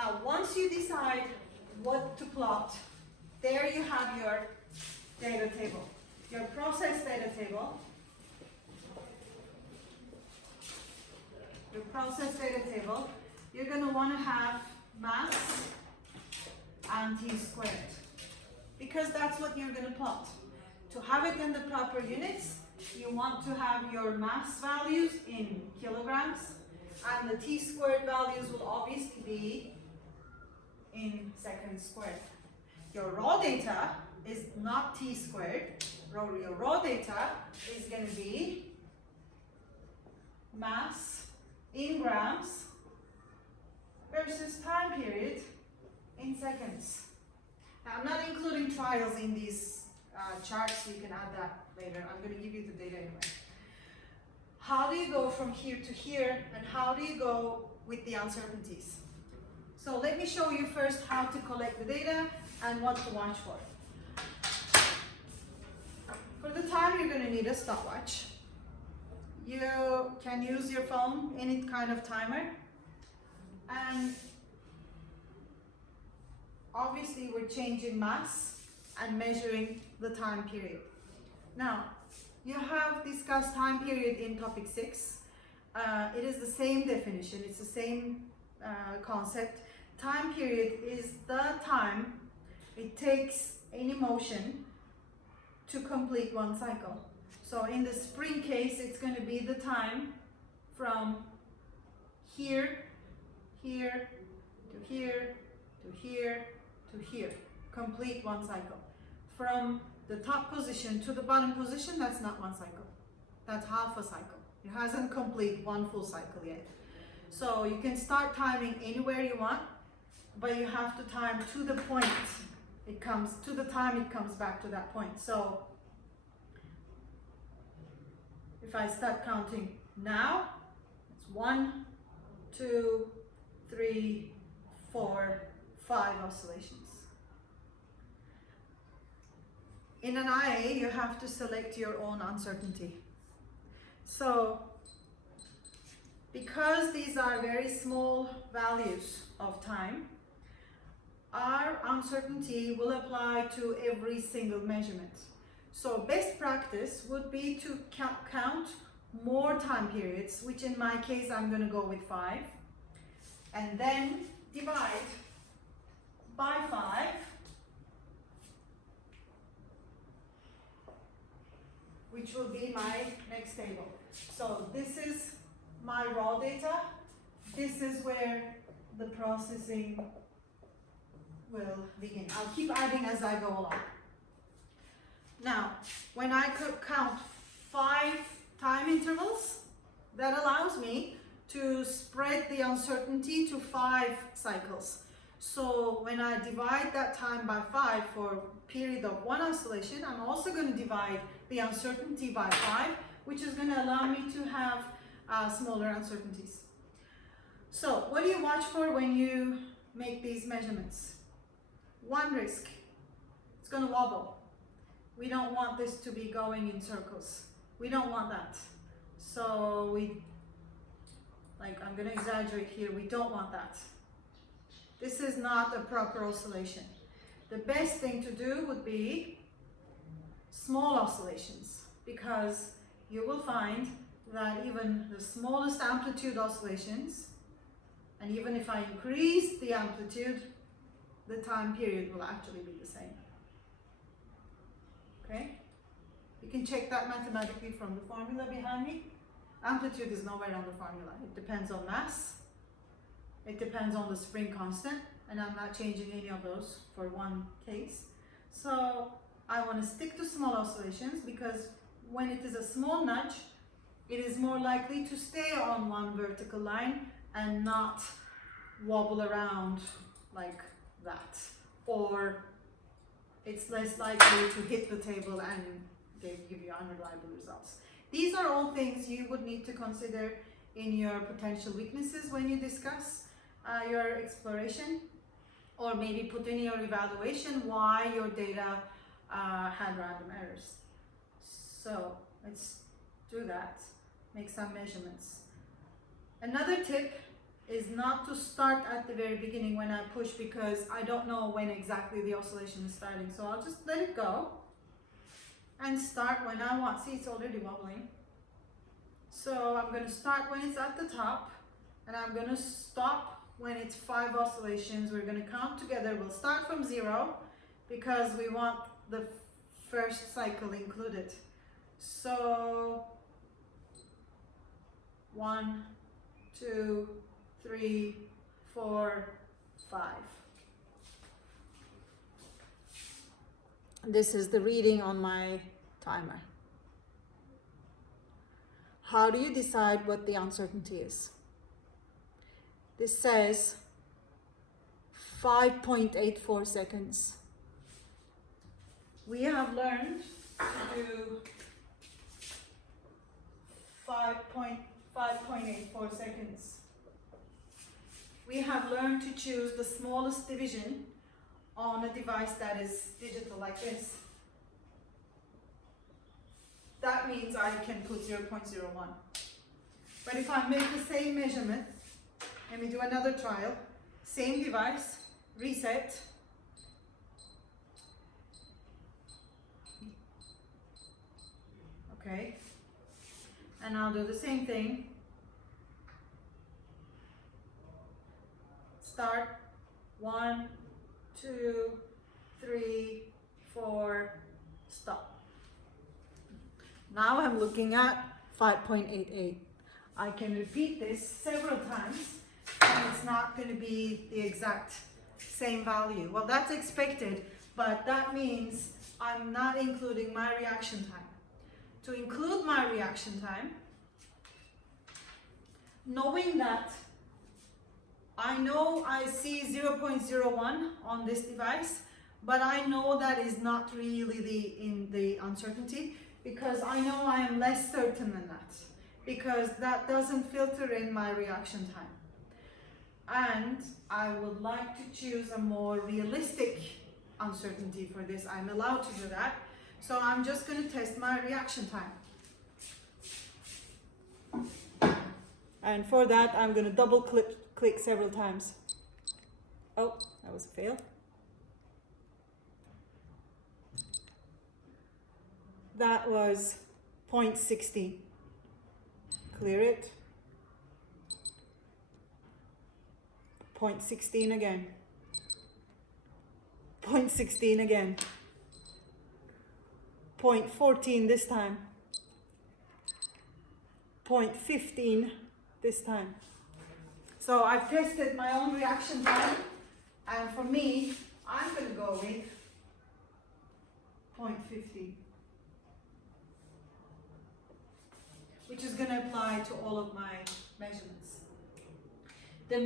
Now, once you decide what to plot, there you have your data table, your process data table. Your process data table, you're going to want to have mass and t-squared, because that's what you're going to plot. To have it in the proper units, you want to have your mass values in kilograms, and the t-squared values will obviously be in seconds squared. Your raw data is not t-squared. Your raw data is going to be mass in grams versus time period in seconds. Now, I'm not including trials in these charts. You can add that later. I'm going to give you the data anyway. How do you go from here to here, and how do you go with the uncertainties? So let me show you first how to collect the data and what to watch for. For the time, you're going to need a stopwatch. You can use your phone, any kind of timer, and obviously we're changing mass and measuring the time period. Now, you have discussed time period in topic 6. It is the same definition, it's the same concept. Time period is the time it takes any motion to complete one cycle. So in the spring case, it's going to be the time from here, here, to here, to here, to here. Complete one cycle. From the top position to the bottom position, that's not one cycle. That's half a cycle. It hasn't complete one full cycle yet. So you can start timing anywhere you want, but you have to time to the point it comes, to the time it comes back to that point. So if I start counting now, it's 1, 2, 3, 4, 5 oscillations. In an IA, you have to select your own uncertainty. So, because these are very small values of time, our uncertainty will apply to every single measurement. So best practice would be to count more time periods, which in my case I'm going to go with 5, and then divide by 5, which will be my next table. So this is my raw data. This is where the processing will begin. I'll keep adding as I go along. Now, when I could count 5 time intervals, that allows me to spread the uncertainty to 5 cycles. So when I divide that time by 5 for a period of 1 oscillation, I'm also going to divide the uncertainty by 5, which is going to allow me to have smaller uncertainties. So what do you watch for when you make these measurements? One risk, it's going to wobble. We don't want this to be going in circles. We don't want that. So I'm going to exaggerate here, we don't want that. This is not a proper oscillation. The best thing to do would be small oscillations, because you will find that even the smallest amplitude oscillations, and even if I increase the amplitude, the time period will actually be the same. Okay? You can check that mathematically from the formula behind me. Amplitude is nowhere on the formula. It depends on mass. It depends on the spring constant, and I'm not changing any of those for one case. So I want to stick to small oscillations, because when it is a small nudge, it is more likely to stay on one vertical line and not wobble around like that. Or it's less likely to hit the table and they give you unreliable results. These are all things you would need to consider in your potential weaknesses when you discuss your exploration, or maybe put in your evaluation why your data had random errors. So let's do that, make some measurements. Another tip is not to start at the very beginning when I push, because I don't know when exactly the oscillation is starting. So I'll just let it go and start when I want. See, it's already wobbling. So I'm going to start when it's at the top, and I'm going to stop when it's 5 oscillations. We're going to count together. We'll start from 0 because we want the first cycle included. So 1, 2, 3, 4, 5. This is the reading on my timer. How do you decide what the uncertainty is? This says 5.84 seconds. We have learned to do 5.84 seconds. We have learned to choose the smallest division on a device that is digital like this. That means I can put 0.01. But if I make the same measurement, let me do another trial, same device, reset. Okay, and I'll do the same thing. Start, 1, 2, 3, 4, stop. Now I'm looking at 5.88. I can repeat this several times and it's not going to be the exact same value. Well, that's expected, but that means I'm not including my reaction time. To include my reaction time, knowing that I know I see 0.01 on this device, but I know that is not really the uncertainty, because I know I am less certain than that, because that doesn't filter in my reaction time. And I would like to choose a more realistic uncertainty for this. I'm allowed to do that. So I'm just going to test my reaction time. And for that, I'm going to double click several times. Oh, that was a fail. That was 0.60. Clear it. 0.16 again. 0.16 again. 0.14 this time. 0.15 this time. So I've tested my own reaction time, and for me, I'm going to go with 0.50. Which is going to apply to all of my measurements. The